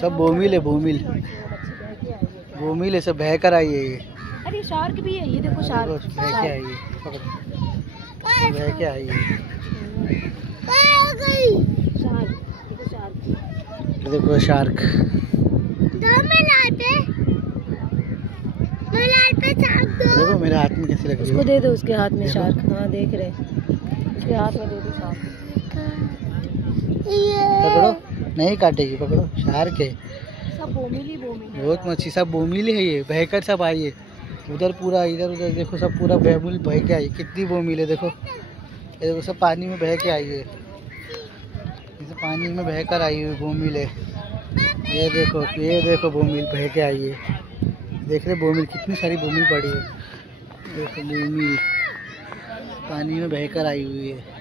सब बोमिल है, बोमिल बोमिल है, सब बह कर आई है ये। अरे शार्क भी है, ये देखो शार्क बह के आई है, बह के आई है। देखो शार्क, देखो मेरे हाथ में कैसे लग रही है। उसको दे दो, उसके हाथ में शार्क। हाँ देख रहे, उसके हाथ में दे दो शार्क। पकड़ो, नहीं काटेगी, पकड़ो, शार्क है। सब बोमिल ही बोमिल, बहुत मच्छी, सब बोमिल है ये, बहकर सब आई है। उधर पूरा, इधर उधर देखो, सब पूरा बोमिल बह के आई। कितनी बोमिल है देखो, ये देखो सब पानी में बह के आई है, इसे पानी में बह कर आई हुई बोमिल है। ये देखो बोमिल बह के आई है। देख रहे बोमिल, कितनी सारी बोमिल पड़ी है। देखो बोमिल पानी में बह कर आई हुई है।